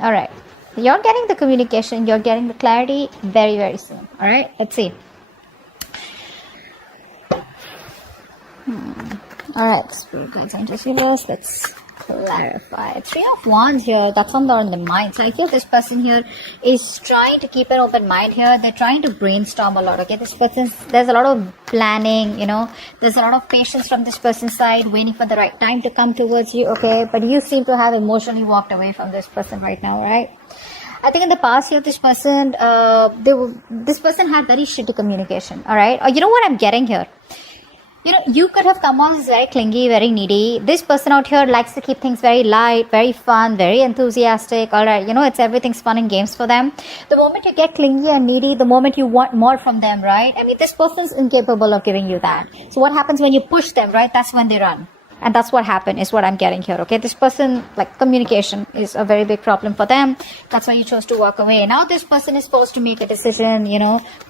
All right. You're getting the communication. You're getting the clarity very, very soon. All right. Let's see. All right. Spirit guides and receivers. Let's clarify. Three of Wands here. That's on the mind. So I feel this person here is trying to keep an open mind here. They're trying to brainstorm a lot. Okay. This person, there's a lot of planning, there's a lot of patience from this person's side, waiting for the right time to come towards you. Okay. But you seem to have emotionally walked away from this person right now, right? I think in the past year, this person had very shitty communication. All right. Or you know what I'm getting here? You could have come on as very clingy, very needy. This person out here likes to keep things very light, very fun, very enthusiastic. All right, it's everything's fun and games for them. The moment you get clingy and needy, the moment you want more from them, right? I mean, this person's incapable of giving you that. So what happens when you push them, right? That's when they run. And that's what happened, is what I'm getting here, okay? This person, communication is a very big problem for them. That's why you chose to walk away. Now this person is supposed to make a decision,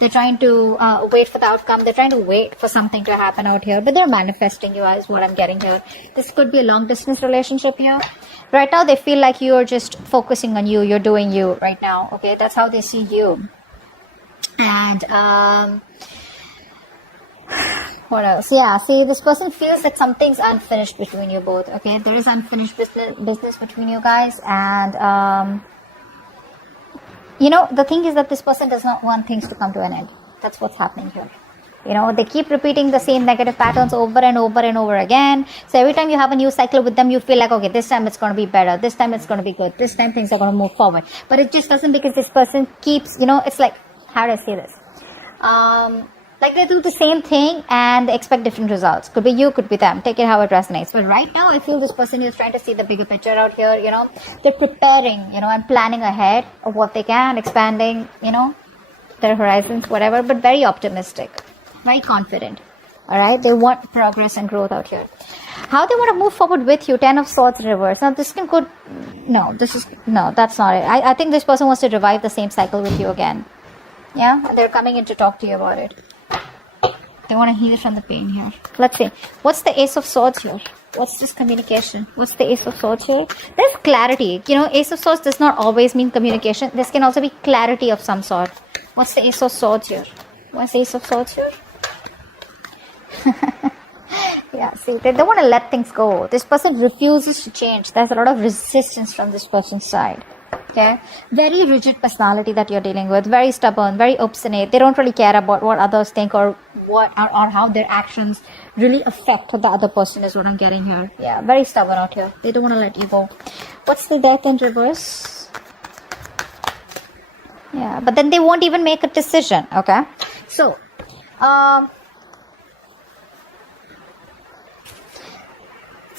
They're trying to wait for the outcome. They're trying to wait for something to happen out here. But they're manifesting you, is what I'm getting here. This could be a long-distance relationship here. Right now, they feel like you're just focusing on you. You're doing you right now, okay? That's how they see you. And, what else? Yeah, see, this person feels that something's unfinished between you both, okay? There is unfinished business between you guys. And, the thing is that this person does not want things to come to an end. That's what's happening here. They keep repeating the same negative patterns over and over and over again. So every time you have a new cycle with them, you feel like, okay, this time it's going to be better. This time it's going to be good. This time things are going to move forward. But it just doesn't, because this person keeps, it's like, how do I say this? Like they do the same thing and they expect different results. Could be you, could be them. Take it how it resonates. But right now, I feel this person is trying to see the bigger picture out here, They're preparing, and planning ahead of what they can, expanding, their horizons, whatever, but very optimistic, very confident. All right? They want progress and growth out here. How they want to move forward with you, 10 of Swords reverse. Now, this could, no, that's not it. I think this person wants to revive the same cycle with you again. Yeah? They're coming in to talk to you about it. They want to heal from the pain here. Let's see. What's the Ace of Swords here? What's this communication? What's the Ace of Swords here? There's clarity. Ace of Swords does not always mean communication. This can also be clarity of some sort. What's the Ace of Swords here? What's the Ace of Swords here? Yeah, see, they don't want to let things go. This person refuses to change. There's a lot of resistance from this person's side. Okay, very rigid personality that you're dealing with, very stubborn, very obstinate. They don't really care about what others think or how their actions really affect the other person, is what I'm getting here. Yeah, very stubborn out here. They don't want to let you go. What's the Death in reverse? Yeah, but then they won't even make a decision. Okay, so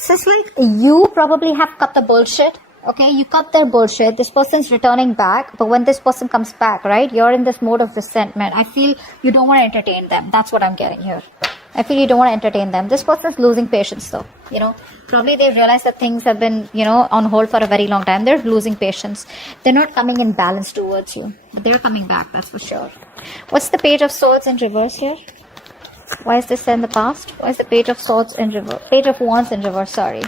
it's like you probably have cut the bullshit. Okay, you cut their bullshit. This person's returning back. But when this person comes back, right, you're in this mode of resentment. I feel you don't want to entertain them. That's what I'm getting here. I feel you don't want to entertain them. This person's losing patience though. Probably they realize that things have been, on hold for a very long time. They're losing patience. They're not coming in balance towards you. But they're coming back, that's for sure. What's the Page of Swords in reverse here? Why is this in the past? Why is the Page of Swords in reverse? Page of Wands in reverse, sorry.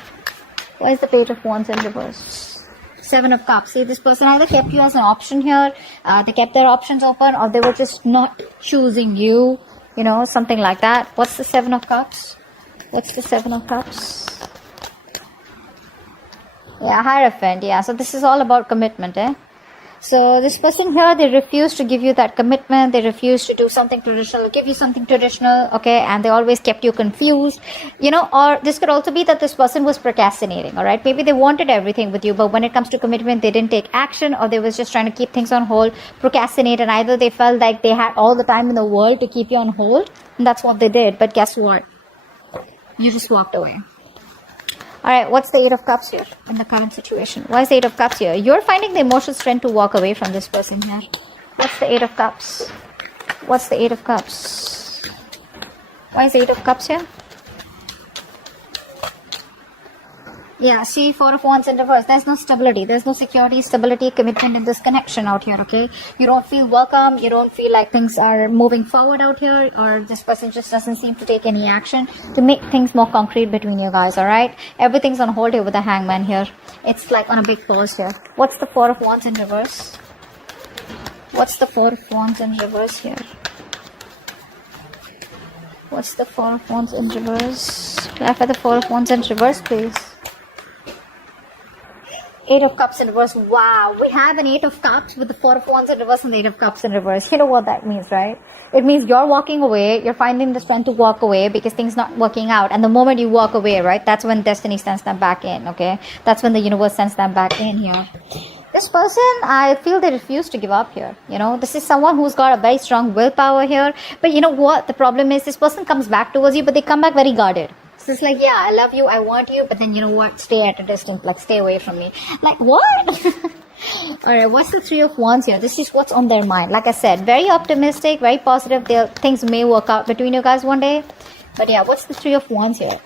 Why is the Page of Wands in reverse? Seven of Cups. See, this person either kept you as an option here, they kept their options open, or they were just not choosing you, something like that. What's the Seven of Cups? What's the Seven of Cups? Yeah, Hierophant. Yeah, so this is all about commitment, eh? So this person here, they refuse to give you that commitment. They refuse to do something traditional, give you something traditional, okay? And they always kept you confused, or this could also be that this person was procrastinating, all right? Maybe they wanted everything with you, but when it comes to commitment, they didn't take action, or they was just trying to keep things on hold, procrastinate, and either they felt like they had all the time in the world to keep you on hold, and that's what they did. But guess what? You just walked away. All right, what's the Eight of Cups here in the current situation? Why is the Eight of Cups here? You're finding the emotional strength to walk away from this person here. What's the Eight of Cups? What's the Eight of Cups? Why is the Eight of Cups here? Yeah, see, Four of Wands in reverse. There's no stability. There's no security, stability, commitment in this connection out here, okay? You don't feel welcome. You don't feel like things are moving forward out here, or this person just doesn't seem to take any action to make things more concrete between you guys, alright? Everything's on hold here with the Hangman here. It's like on a big pause here. What's the Four of Wands in reverse? What's the Four of Wands in reverse here? What's the Four of Wands in reverse? Clarify the Four of Wands in reverse, please. Eight of Cups in reverse. Wow, we have an Eight of Cups with the Four of Wands in reverse and the Eight of Cups in reverse. You know what that means, right? It means you're walking away, you're finding the strength to walk away because things not working out. And the moment you walk away, right, that's when destiny sends them back in, okay? That's when the universe sends them back in here. This person, I feel they refuse to give up here. You know, this is someone who's got a very strong willpower here. But you know what? The problem is this person comes back towards you, but they come back very guarded. So it's like, yeah, I love you, I want you, but then you know what? Stay at a distance, like stay away from me. Like, what? Alright, what's the Three of Wands here? This is what's on their mind. Like I said, very optimistic, very positive. Things may work out between you guys one day. But yeah, what's the Three of Wands here?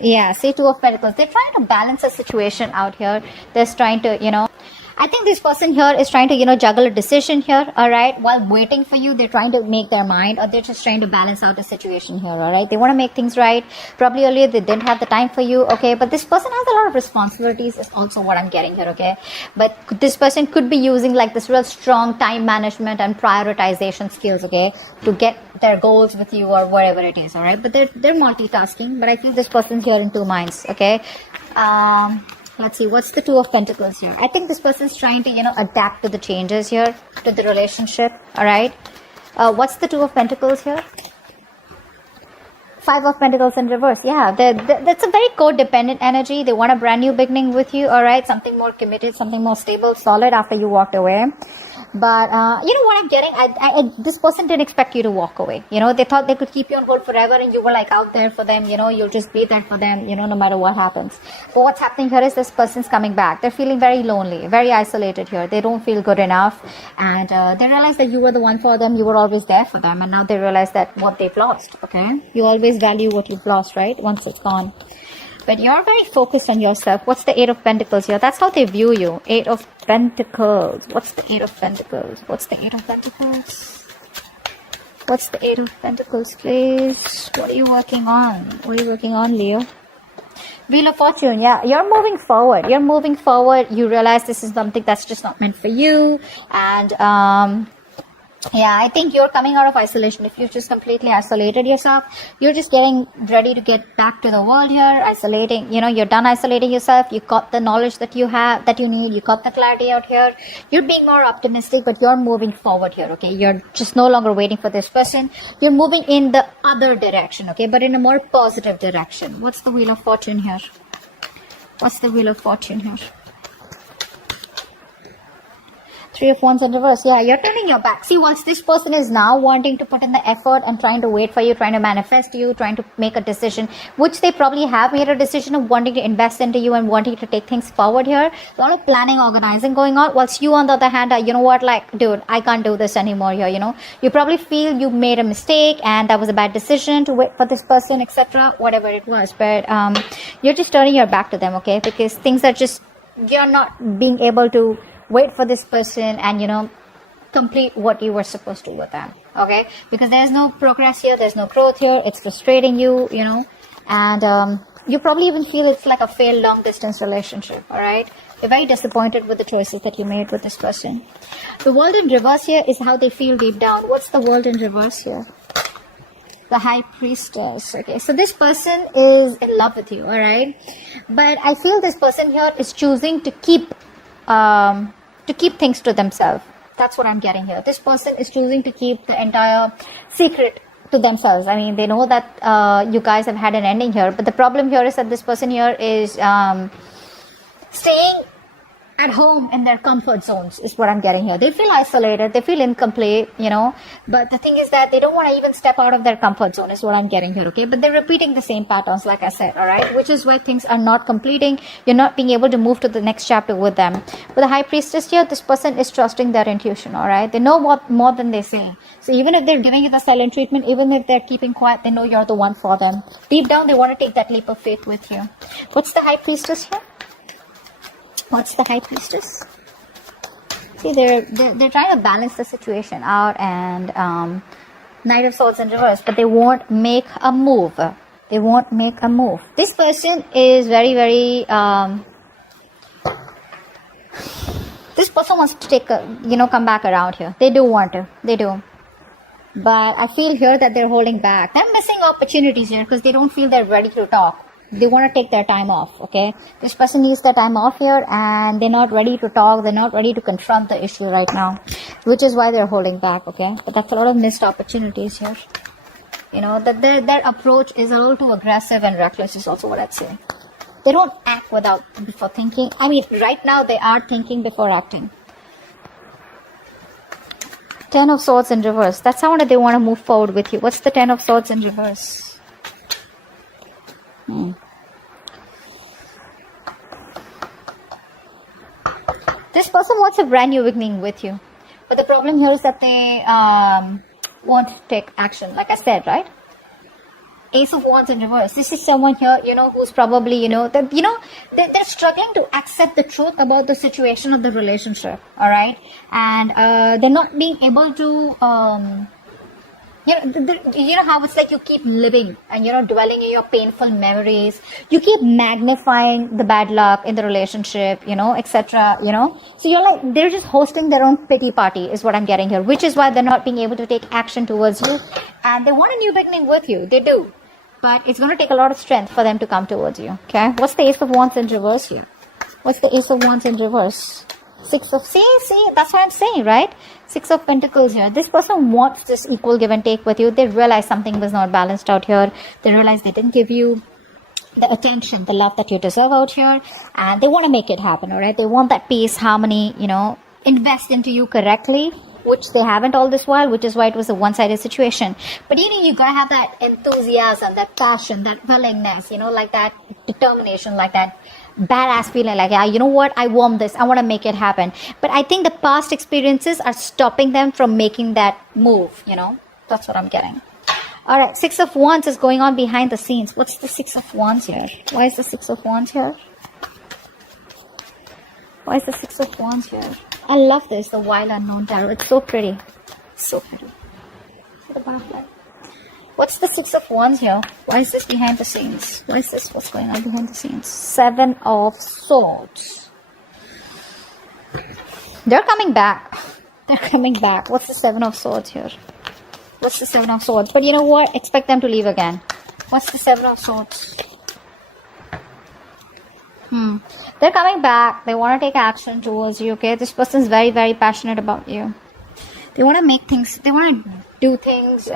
Yeah, say Two of Pentacles. They're trying to balance a situation out here. They're trying to, you know, I think this person here is trying to, you know, juggle a decision here, alright? While waiting for you, they're trying to make their mind, or they're just trying to balance out the situation here, alright? They want to make things right. Probably earlier they didn't have the time for you, okay? But this person has a lot of responsibilities is also what I'm getting here, okay? But this person could be using like this real strong time management and prioritization skills, okay? To get their goals with you or whatever it is, alright? But they're multitasking, but I feel this person's here in two minds, okay? Let's see, what's the Two of Pentacles here? I think this person's trying to, you know, adapt to the changes here, to the relationship, alright? What's the Two of Pentacles here? Five of Pentacles in reverse. Yeah, that's a very codependent energy. They want a brand new beginning with you, alright? Something more committed, something more stable, solid after you walked away. But, you know what I'm getting? This person didn't expect you to walk away. You know, they thought they could keep you on hold forever and you were like out there for them. You know, you'll just be there for them, you know, no matter what happens. But what's happening here is this person's coming back. They're feeling very lonely, very isolated here. They don't feel good enough. And they realize that you were the one for them. You were always there for them. And now they realize that what they've lost, okay? You always value what you've lost, right? Once it's gone. But you're very focused on yourself. What's the Eight of Pentacles here? That's how they view you. Eight of Pentacles. What's the Eight of Pentacles? What's the Eight of Pentacles? What's the Eight of Pentacles, please? What are you working on? What are you working on, Leo? Wheel of Fortune. Yeah, you're moving forward. You're moving forward. You realize this is something that's just not meant for you. And, yeah, I think you're coming out of isolation. If you've just completely isolated yourself, you're just getting ready to get back to the world here, isolating, you know, you're done isolating yourself. You got the knowledge that you have, that you need. You got the clarity out here. You're being more optimistic, but you're moving forward here, okay? You're just no longer waiting for this person. You're moving in the other direction, okay? But in a more positive direction. What's the Wheel of Fortune here? What's the Wheel of Fortune here? Three of Wands in reverse. Yeah, you're turning your back. See, once this person is now wanting to put in the effort and trying to wait for you, trying to manifest you, trying to make a decision, which they probably have made a decision of wanting to invest into you and wanting to take things forward here. A lot of planning, organizing going on. Whilst you, on the other hand, are, you know what, like, dude, I can't do this anymore here, you know. You probably feel you made a mistake and that was a bad decision to wait for this person, etc. Whatever it was. But you're just turning your back to them, okay? Because things are just, you're not being able to wait for this person and, you know, complete what you were supposed to with them, okay? Because there's no progress here, there's no growth here, it's frustrating you, you know, and you probably even feel it's like a failed long distance relationship, all right? You're very disappointed with the choices that you made with this person. The World in reverse here is how they feel deep down. What's the World in reverse here? The High Priestess. Okay, so this person is in love with you, all right? But I feel this person here is choosing to keep things to themselves. That's what I'm getting here. This person is choosing to keep the entire secret to themselves. I mean, they know that you guys have had an ending here, but the problem here is that this person here is staying at home in their comfort zones is what I'm getting here. They feel isolated, they feel incomplete, but the thing is that they don't want to even step out of their comfort zone is what I'm getting here, okay? But they're repeating the same patterns, like I said, all right? Which is why things are not completing. You're not being able to move to the next chapter with them. With the High Priestess here, this person is trusting their intuition, all right? They know what more than they say. So even if they're giving you the silent treatment, even if they're keeping quiet, they know you're the one for them. Deep down, they want to take that leap of faith with you. What's the High Priestess here? What's the High Priestess? See, they're trying to balance the situation out, and Knight of Swords in reverse, but they won't make a move. They won't make a move. This person is very, very this person wants to take come back around here. They do want to. They do. But I feel here that they're holding back. They're missing opportunities here because they don't feel they're ready to talk. They want to take their time off, okay? This person needs their time off here, and they're not ready to talk. They're not ready to confront the issue right now, which is why they're holding back, okay? But that's a lot of missed opportunities here. That their approach is a little too aggressive and reckless is also what I'd say. They don't act before thinking. I mean, right now they are thinking before acting. Ten of Swords in reverse. That's how they want to move forward with you. What's the Ten of Swords in reverse? This person wants a brand new beginning with you. But the problem here is that they won't take action. Like I said, right? Ace of Wands in reverse. This is someone here, who's probably, they're struggling to accept the truth about the situation of the relationship. All right. And they're not being able to, how it's like you keep living and, dwelling in your painful memories. You keep magnifying the bad luck in the relationship, etc., So you're like, they're just hosting their own pity party is what I'm getting here, which is why they're not being able to take action towards you. And they want a new beginning with you. They do. But it's going to take a lot of strength for them to come towards you, okay? What's the Ace of Wands in reverse here? What's the Ace of Wands in reverse? See, that's what I'm saying, right? Six of Pentacles here. This person wants this equal give and take with you. They realize something was not balanced out here. They realize they didn't give you the attention, the love that you deserve out here. And they want to make it happen, all right? They want that peace, harmony, invest into you correctly, which they haven't all this while, which is why it was a one-sided situation. But you gotta have that enthusiasm, that passion, that willingness, like that determination, like that badass feeling, like, yeah, you know what, I want this, I want to make it happen. But I think the past experiences are stopping them from making that move, that's what I'm getting. All right, Six of Wands is going on behind the scenes. What's the Six of Wands here? Why is the Six of Wands here? Why is the Six of Wands here? I love this, the Wild Unknown Tarot. It's so pretty. So pretty. The butterfly. What's the Six of Wands here? Why is this behind the scenes? Why is this? What's going on behind the scenes? Seven of Swords. They're coming back. They're coming back. What's the Seven of Swords here? What's the Seven of Swords? But you know what? Expect them to leave again. What's the Seven of Swords? They're coming back. They want to take action towards you, okay? This person's very, very passionate about you. They want to make things, they want to do things,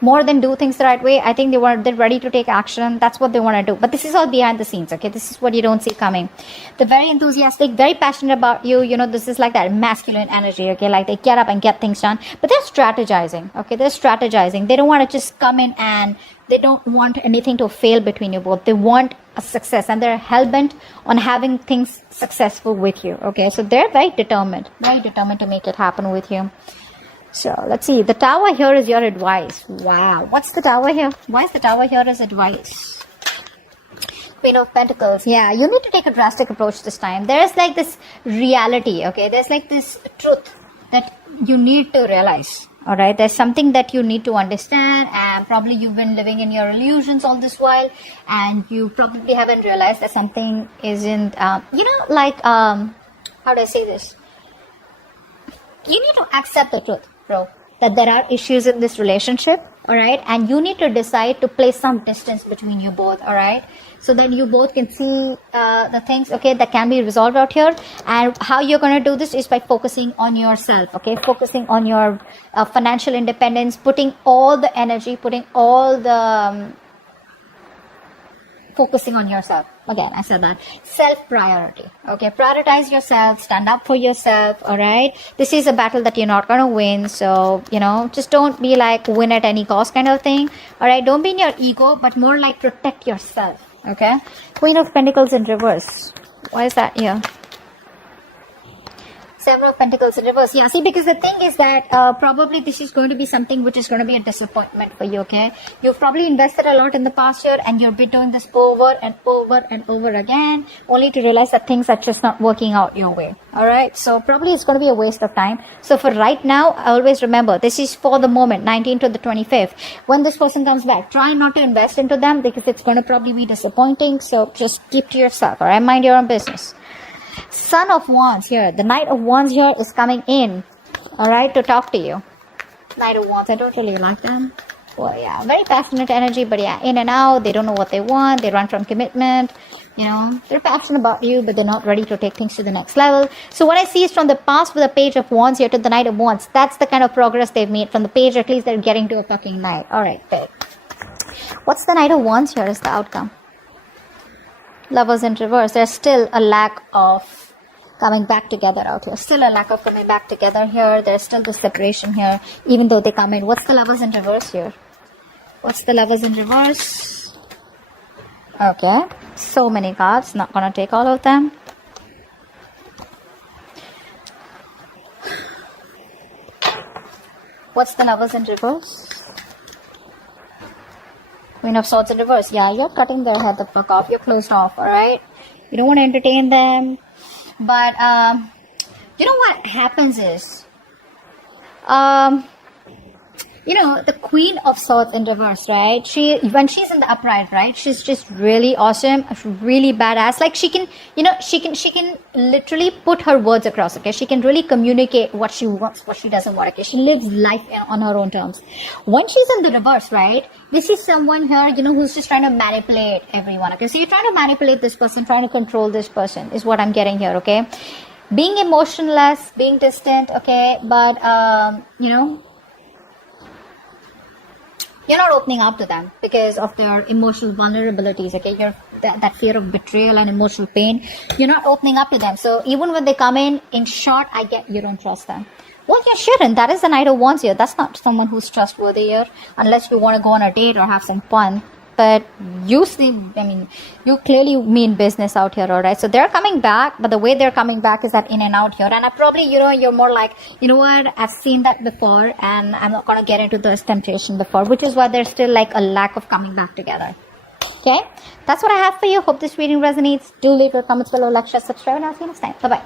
more than do things the right way. I think they're ready to take action. That's what they want to do. But this is all behind the scenes, okay? This is what you don't see coming. They're very enthusiastic, very passionate about you. This is like that masculine energy, okay? Like they get up and get things done. But they're strategizing, okay? They're strategizing. They don't want to just come in and they don't want anything to fail between you both. They want a success and they're hell-bent on having things successful with you, okay? So they're very determined to make it happen with you. So let's see. The Tower here is your advice. Wow. What's the Tower here? Why is the Tower here as advice? Queen of Pentacles. Yeah, you need to take a drastic approach this time. There's like this reality, okay? There's like this truth that you need to realize. All right, there's something that you need to understand, and probably you've been living in your illusions all this while, and you probably haven't realized that something isn't, how do I say this? You need to accept the truth, bro, that there are issues in this relationship, all right, and you need to decide to place some distance between you both, all right, so that you both can see the things, okay, that can be resolved out here. And how you're going to do this is by focusing on yourself, okay, focusing on your financial independence, putting all the energy, focusing on yourself. Again, I said that. Self-priority. Okay, prioritize yourself, stand up for yourself, alright? This is a battle that you're not gonna win, so, just don't be like win at any cost kind of thing, alright? Don't be in your ego, but more like protect yourself, okay? Queen of Pentacles in reverse. Why is that here? Seven of Pentacles in reverse. Yeah, see, because the thing is that probably this is going to be something which is going to be a disappointment for you, okay? You've probably invested a lot in the past year and you've been doing this over and over and over again, only to realize that things are just not working out your way, alright? So probably it's going to be a waste of time. So for right now, always remember, this is for the moment, 19th to the 25th. When this person comes back, try not to invest into them because it's going to probably be disappointing. So just keep to yourself, alright? Mind your own business. Son of Wands here. The Knight of Wands here is coming in, alright, to talk to you. Knight of Wands, I don't really like them. Well, yeah, very passionate energy, but yeah, in and out. They don't know what they want. They run from commitment. They're passionate about you, but they're not ready to take things to the next level. So what I see is from the past with the Page of Wands here to the Knight of Wands. That's the kind of progress they've made. From the page, at least they're getting to a fucking knight. Alright, good. What's the Knight of Wands here is the outcome? Lovers in reverse. There's still a lack of coming back together out here. Still a lack of coming back together here. There's still the separation here, even though they come in. What's the Lovers in reverse here? What's the Lovers in reverse? Okay. So many cards. Not gonna take all of them. What's the Lovers in reverse? Queen of Swords in reverse. Yeah, you're cutting their head the fuck off. You're closed off, alright? You don't want to entertain them. But, you know what happens is, the Queen of Swords in reverse, right? When she's in the upright, right? She's just really awesome, really badass. Like she can literally put her words across, okay? She can really communicate what she wants, what she doesn't want, okay? She lives life on her own terms. When she's in the reverse, right? This is someone here, who's just trying to manipulate everyone, okay? So you're trying to manipulate this person, trying to control this person is what I'm getting here, okay? Being emotionless, being distant, okay? But, you're not opening up to them because of their emotional vulnerabilities, okay? That fear of betrayal and emotional pain. You're not opening up to them. So even when they come in short, I get you don't trust them. Well, you shouldn't. That is the Knight of Wands here. That's not someone who's trustworthy here, unless you want to go on a date or have some fun. But you clearly mean business out here, alright? So they're coming back, but the way they're coming back is that in and out here. And I probably, you're more like, what, I've seen that before and I'm not going to get into this temptation before, which is why there's still like a lack of coming back together. Okay? That's what I have for you. Hope this reading resonates. Do leave your comments below, like, share, subscribe, and I'll see you next time. Bye-bye.